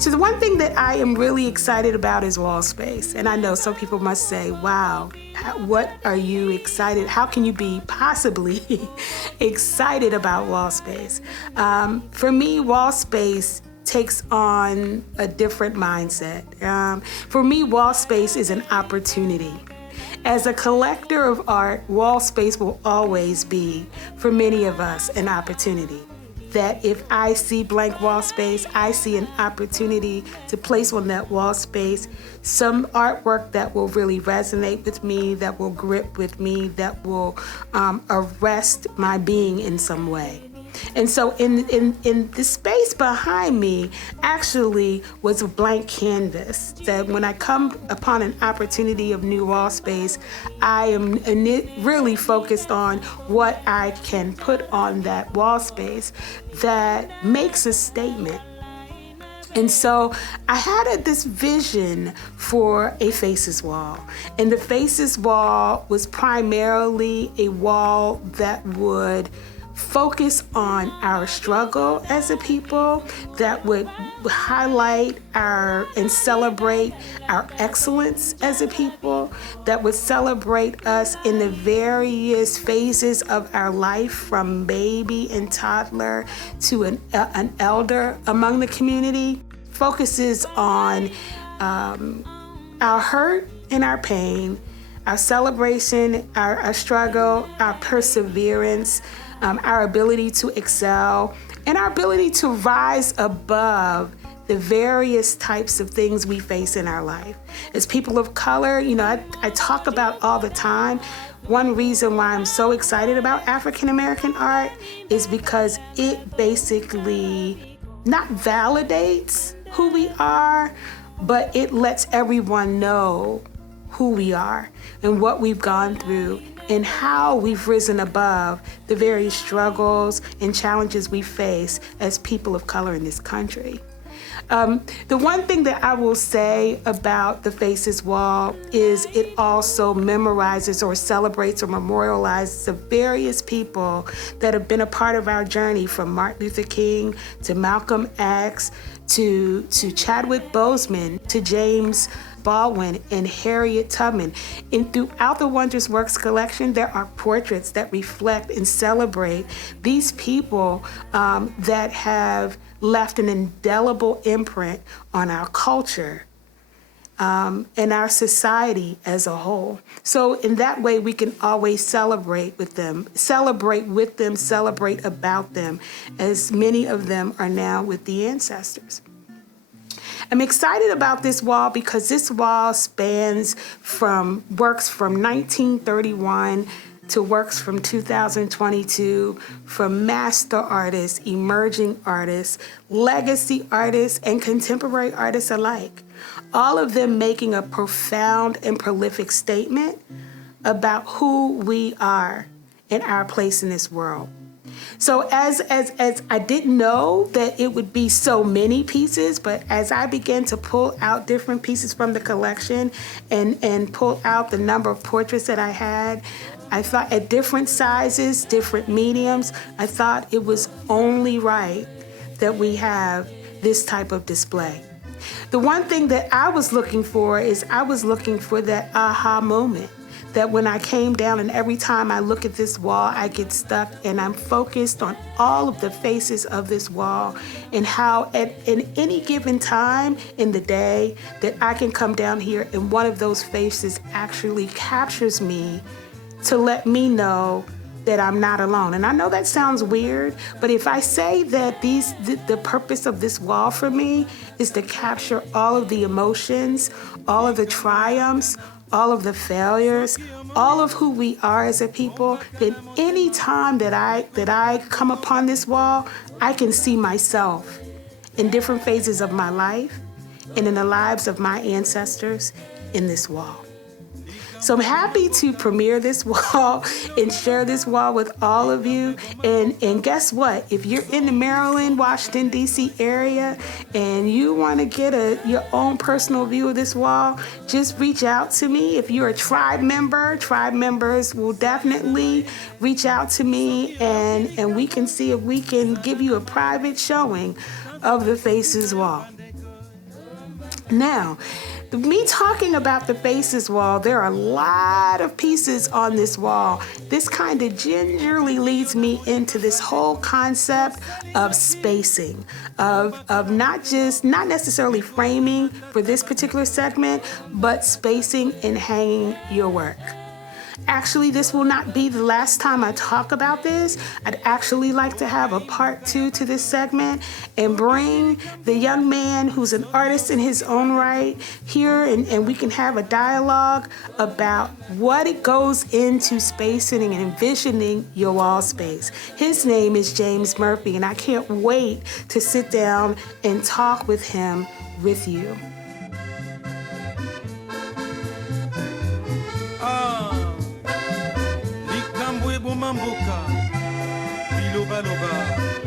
So the one thing that I am really excited about is wall space. And I know some people must say, wow, what are you excited? How can you be possibly excited about wall space? For me, wall space takes on a different mindset. For me, wall space is an opportunity. As a collector of art, wall space will always be, for many of us, an opportunity. That if I see blank wall space, I see an opportunity to place on that wall space some artwork that will really resonate with me, that will grip with me, that will arrest my being in some way. And so in the space behind me actually was a blank canvas that when I come upon an opportunity of new wall space, I am really focused on what I can put on that wall space that makes a statement. And so I had this vision for a faces wall. And the faces wall was primarily a wall that would focus on our struggle as a people, that would highlight and celebrate our excellence as a people, that would celebrate us in the various phases of our life, from baby and toddler to an elder among the community. Focuses on our hurt and our pain, our celebration, our struggle, our perseverance, our ability to excel, and our ability to rise above the various types of things we face in our life. As people of color, I talk about all the time, one reason why I'm so excited about African American art is because it basically not validates who we are, but it lets everyone know who we are and what we've gone through and how we've risen above the various struggles and challenges we face as people of color in this country. The one thing that I will say about the Faces Wall is it also memorizes or celebrates or memorializes the various people that have been a part of our journey, from Martin Luther King to Malcolm X to Chadwick Boseman to James Baldwin and Harriet Tubman. And throughout the Wondrous Works collection, there are portraits that reflect and celebrate these people that have left an indelible imprint on our culture and our society as a whole. So in that way, we can always celebrate with them, celebrate about them, as many of them are now with the ancestors. I'm excited about this wall because this wall spans from works from 1931 to works from 2022, from master artists, emerging artists, legacy artists, and contemporary artists alike. All of them making a profound and prolific statement about who we are and our place in this world. So as I didn't know that it would be so many pieces, but as I began to pull out different pieces from the collection and pull out the number of portraits that I had, I thought at different sizes, different mediums, I thought it was only right that we have this type of display. The one thing that I was looking for is I was looking for that aha moment. That when I came down and every time I look at this wall, I get stuck and I'm focused on all of the faces of this wall and how in any given time in the day that I can come down here and one of those faces actually captures me to let me know that I'm not alone. And I know that sounds weird, but if I say that the purpose of this wall for me is to capture all of the emotions, all of the triumphs, all of the failures, all of who we are as a people, then any time that I come upon this wall, I can see myself in different phases of my life and in the lives of my ancestors in this wall. So I'm happy to premiere this wall and share this wall with all of you. And guess what? If you're in the Maryland, Washington, D.C. area and you want to get your own personal view of this wall, just reach out to me. If you're a tribe members will definitely reach out to me and we can see if we can give you a private showing of the Faces Wall. Now, me talking about the faces wall, there are a lot of pieces on this wall. This kind of gingerly leads me into this whole concept of spacing, of not necessarily framing for this particular segment, but spacing and hanging your work. Actually, this will not be the last time I talk about this. I'd actually like to have a part 2 to this segment and bring the young man who's an artist in his own right here, and we can have a dialogue about what it goes into spacing and envisioning your wall space. His name is James Murphy, and I can't wait to sit down and talk with him with you. Likambwe bomamboka, biloba loba.